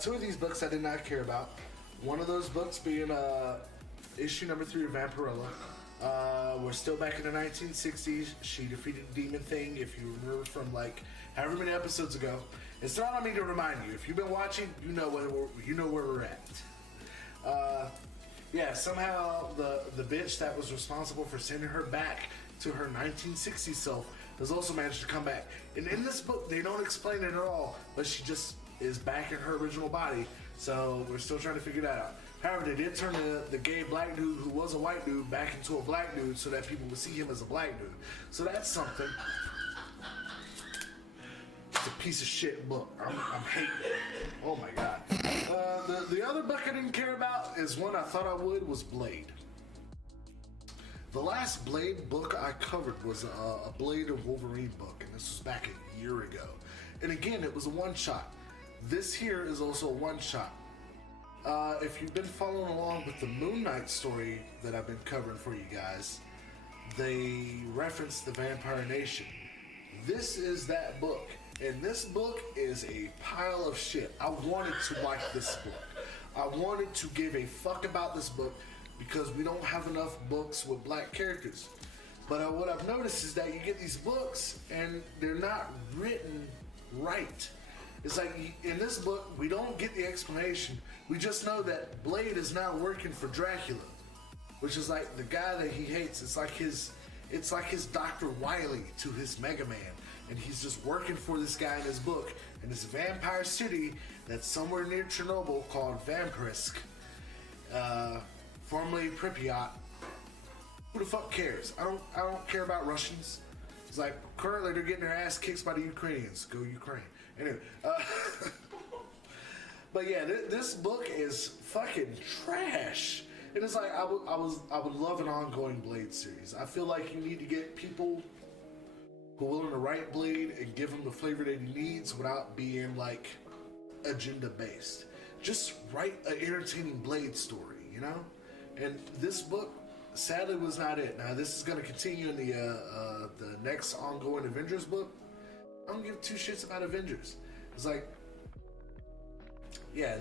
two of these books I did not care about. One of those books being issue number 3 of Vampirella. We're still back in the 1960s. She defeated the demon thing, if you remember from like however many episodes ago. It's not on me to remind you. If you've been watching, you know where we're at. Yeah, somehow the bitch that was responsible for sending her back to her 1960s self has also managed to come back. And in this book, they don't explain it at all, but she just is back in her original body. So we're still trying to figure that out. However, they did turn the gay black dude who was a white dude back into a black dude so that people would see him as a black dude. So that's something. It's a piece of shit book. I'm hating it. Oh my god. The other book I didn't care about is one I thought I would, was Blade. The last Blade book I covered was a Blade of Wolverine book, and this was back a year ago. And again, it was a one-shot. This here is also a one-shot. If you've been following along with the Moon Knight story that I've been covering for you guys, they reference the Vampire Nation. This is that book. And this book is a pile of shit. I wanted to like this book. I wanted to give a fuck about this book because we don't have enough books with black characters. But what I've noticed is that you get these books and they're not written right. It's like in this book, we don't get the explanation. We just know that Blade is now working for Dracula, which is like the guy that he hates. It's like his Dr. Wily to his Mega Man. And he's just working for this guy in his book in this vampire city that's somewhere near Chernobyl called Vampirisk, formerly Pripyat. Who the fuck cares? I don't care about Russians. It's like currently they're getting their ass kicked by the Ukrainians. Go Ukraine. Anyway, but yeah, this book is fucking trash. And it's like I would love an ongoing Blade series. I feel like you need to get people who are willing to write Blade and give him the flavor that he needs without being like agenda based. Just write an entertaining Blade story, you know? And this book sadly was not it. Now this is going to continue in the next ongoing Avengers book. I don't give two shits about Avengers. It's like, yeah,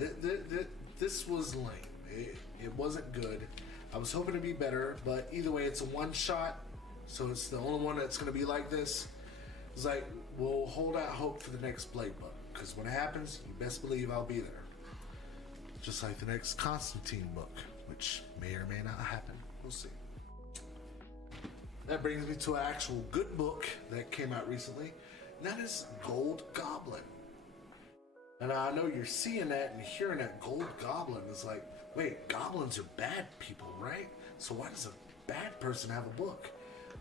this was lame. It wasn't good. I was hoping to be better, but either way, it's a one shot. So it's the only one that's going to be like this. It's like, we'll hold out hope for the next Blade book. Because when it happens, you best believe I'll be there. Just like the next Constantine book, which may or may not happen. We'll see. That brings me to an actual good book that came out recently. And that is Gold Goblin. And I know you're seeing that and hearing that Gold Goblin is like, wait, goblins are bad people, right? So why does a bad person have a book?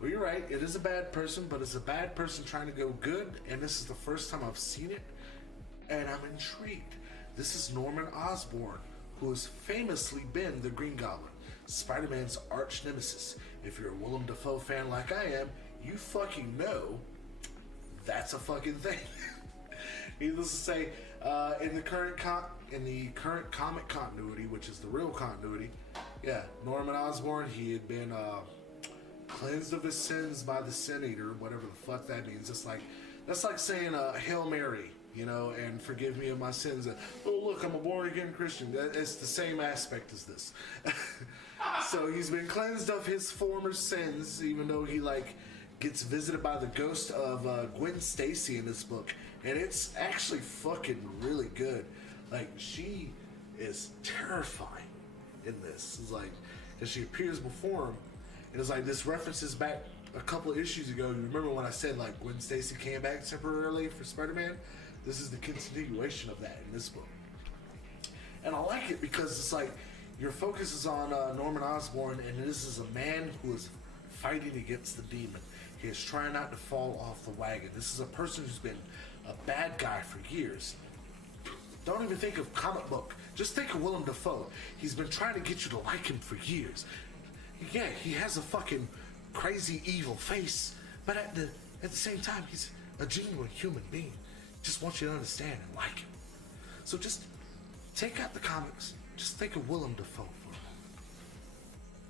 Well, you're right. It is a bad person, but it's a bad person trying to go good, and this is the first time I've seen it, and I'm intrigued. This is Norman Osborn, who has famously been the Green Goblin, Spider-Man's arch nemesis. If you're a Willem Dafoe fan like I am, you fucking know that's a fucking thing. Needless to say, in the current comic continuity, which is the real continuity, yeah, Norman Osborn, he had been cleansed of his sins by the Sin Eater, whatever the fuck that means. That's like saying Hail Mary, you know, and forgive me of my sins. And, oh look, I'm a born again Christian. It's the same aspect as this. So he's been cleansed of his former sins, even though he gets visited by the ghost of Gwen Stacy in this book, and it's actually fucking really good. Like, she is terrifying in this. It's like, as she appears before him. And it's like, this references back a couple of issues ago. You remember when I said like Gwen Stacy came back temporarily for Spider-Man? This is the continuation of that in this book. And I like it because it's like your focus is on Norman Osborn, and this is a man who is fighting against the demon. He is trying not to fall off the wagon. This is a person who's been a bad guy for years. Don't even think of comic book. Just think of Willem Dafoe. He's been trying to get you to like him for years. Yeah, he has a fucking crazy evil face, but at the same time, he's a genuine human being. Just wants you to understand and like him. So just take out the comics. Just think of Willem Dafoe for a moment.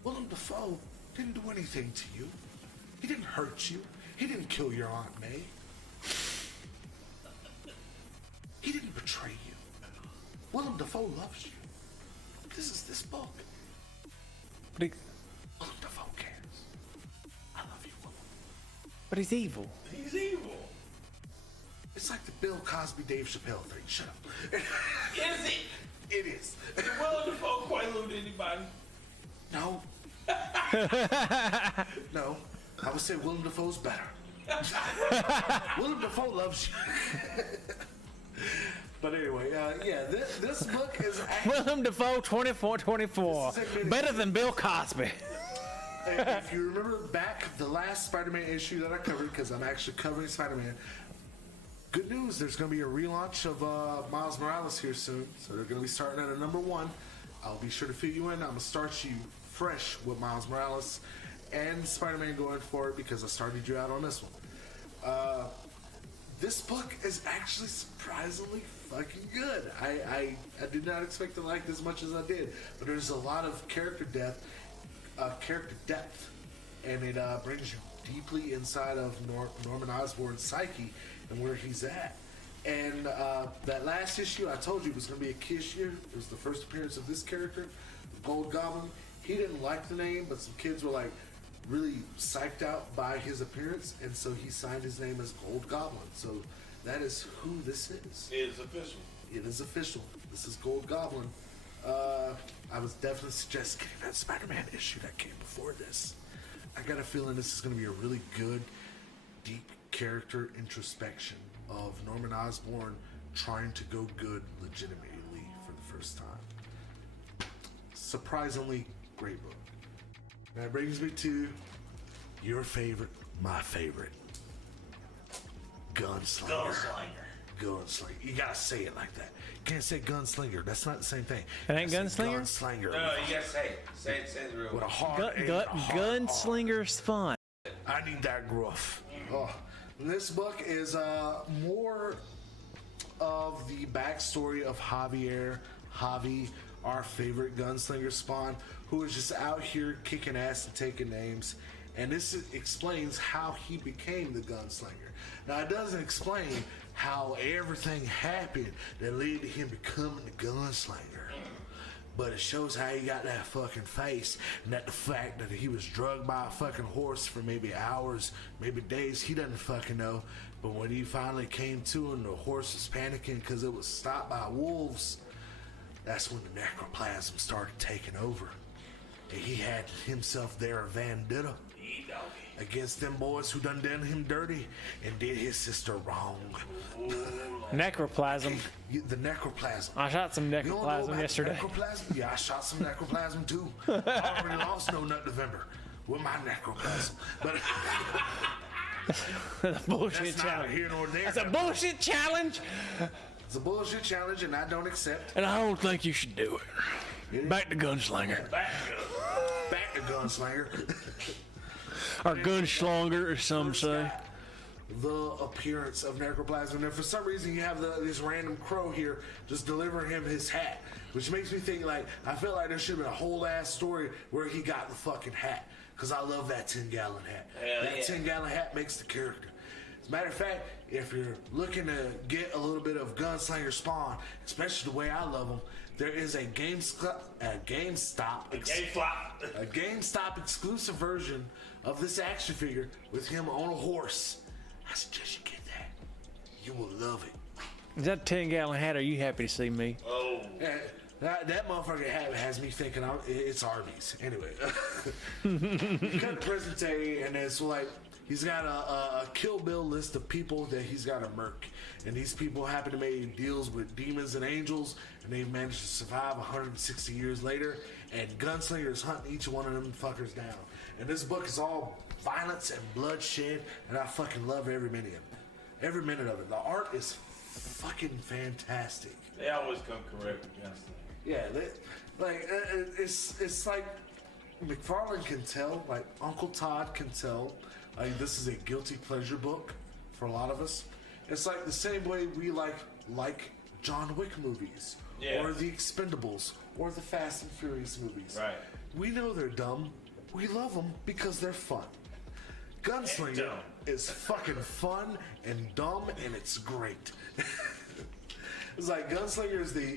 Willem Dafoe didn't do anything to you. He didn't hurt you. He didn't kill your Aunt May. He didn't betray you. Willem Dafoe loves you. This is this book. But Willem Dafoe cares. I love you, Willem. but he's evil. He's evil. It's like the Bill Cosby, Dave Chappelle thing. Shut up. Is it? It is. Did Willem Dafoe quaalude anybody? No. No. I would say Willem Dafoe's better. Willem Dafoe loves you. But anyway, yeah, this book is actually... Willem Dafoe 24/24. Better than Bill Cosby. If you remember back the last Spider-Man issue that I covered, because I'm actually covering Spider-Man, good news, there's going to be a relaunch of Miles Morales here soon. So they're going to be starting at a number 1. I'll be sure to fill you in. I'm going to start you fresh with Miles Morales and Spider-Man going forward because I started you out on this one. This book is actually surprisingly fucking good. I did not expect to like it as much as I did, but there's a lot of character depth, and it brings you deeply inside of Norman Osborn's psyche and where he's at. And that last issue, I told you, was going to be a key issue. It was the first appearance of this character, the Gold Goblin. He didn't like the name, but some kids were like really psyched out by his appearance, and so he signed his name as Gold Goblin. So that is who this is. It's official. It is official. This is Gold Goblin. I was definitely suggest getting that Spider-Man issue that came before this. I got a feeling this is going to be a really good, deep character introspection of Norman Osborn trying to go good legitimately for the first time. Surprisingly great book. That brings me to your favorite, my favorite. Gunslinger. Gunslinger. You gotta say it like that. You can't say gunslinger. That's not the same thing. It ain't gunslinger? Gunslinger. No, you gotta say it. Say it real. With a hard A and a hard Gunslinger's fun. R. I need that gruff. Oh. This book is more of the backstory of Javi, our favorite gunslinger spawn, who is just out here kicking ass and taking names. And this explains how he became the gunslinger. Now, it doesn't explain how everything happened that led to him becoming the gunslinger. But it shows how he got that fucking face, and that the fact that he was drugged by a fucking horse for maybe hours, maybe days, he doesn't fucking know. But when he finally came to and the horse was panicking because it was stopped by wolves, that's when the necroplasm started taking over. And he had himself there a vendetta against them boys who done him dirty and did his sister wrong. Necroplasm. The necroplasm. I shot some You don't know necroplasm about yesterday. Necroplasm? Yeah, I shot some necroplasm too. I already lost No Nut November with my necroplasm. But That's a bullshit that's neither challenge. here nor there. That's a bullshit challenge, It's a bullshit challenge, and I don't accept. and I don't think you should do it. Back to Gunslinger. Back to Gunslinger. Or Gunschlanger, as some First say. got the appearance of necroplasm, and for some reason you have this random crow here just delivering him his hat, which makes me think like I feel like there should have been a whole ass story where he got the fucking hat, because I love that 10-gallon hat. Hell That yeah. 10-gallon hat makes the character. As a matter of fact, if you're looking to get a little bit of Gunslinger spawn, especially the way I love them, there is a GameStop exclusive version of this action figure with him on a horse. I suggest you get that. You will love it. Is that a 10-gallon hat? Are you happy to see me? Oh. That motherfucker hat has me thinking it's Arby's. Anyway, you cut the present day, and it's like he's got a Kill Bill list of people that he's got to murk, and these people happen to make deals with demons and angels, and they've managed to survive 160 years later. And Gunslinger is hunting each one of them fuckers down. And this book is all violence and bloodshed, and I fucking love every minute of it. Every minute of it. The art is fucking fantastic. They always come correct with Gunslinger. Yeah, it's like McFarlane can tell, like Uncle Todd can tell, like this is a guilty pleasure book for a lot of us. It's like the same way we like John Wick movies, Yeah. or the Expendables, or the Fast and Furious movies. Right. We know they're dumb. We love them because they're fun. Gunslinger dumb. is fucking fun and dumb, and it's great. It's like Gunslinger is the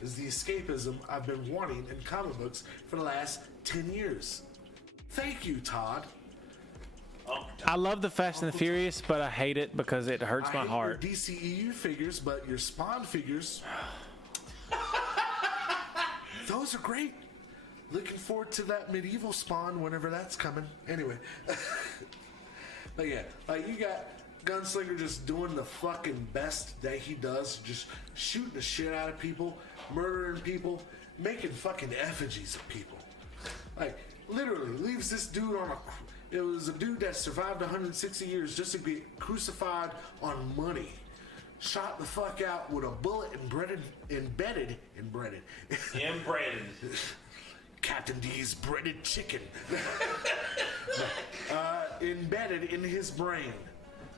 escapism I've been wanting in comic books for the last 10 years. Thank you, Todd. I love the Fast and the Furious, but I hate it because it hurts my heart. Your DCEU figures, but your Spawn figures, those are great. Looking forward to that medieval Spawn whenever that's coming. Anyway, but yeah, like you got Gunslinger just doing the fucking best that he does, just shooting the shit out of people, murdering people, making fucking effigies of people. Like literally leaves this dude on a. It was a dude that survived 160 years just to be crucified on money. Shot the fuck out with a bullet embedded. Captain D's breaded chicken. Embedded in his brain.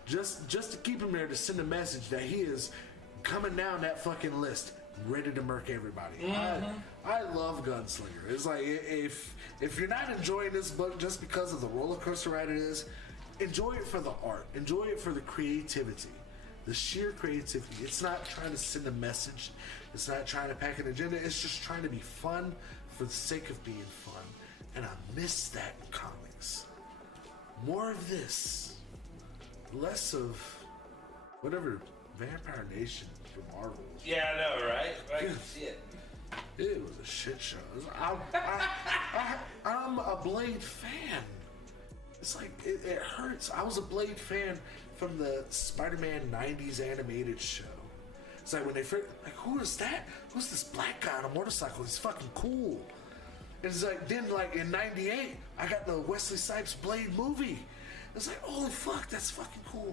Just to keep him there to send a message that he is coming down that fucking list, ready to murk everybody. I love Gunslinger. It's like if you're not enjoying this book just because of the roller coaster ride it is, enjoy it for the art. Enjoy it for the creativity. The sheer creativity. It's not trying to send a message. It's not trying to pack an agenda. It's just trying to be fun for the sake of being fun. And I miss that in comics. More of this. Less of whatever Vampire Nation from Marvel. Yeah, I know, right? Shit. It was a shit show. I'm a Blade fan. It's like, it hurts. I was a Blade fan from the Spider-Man 90s animated show. It's like when they first, like, who is that? Who's this black guy on a motorcycle? He's fucking cool. And it's like, then like in 98, I got the Wesley Snipes Blade movie. It's like, holy fuck, that's fucking cool.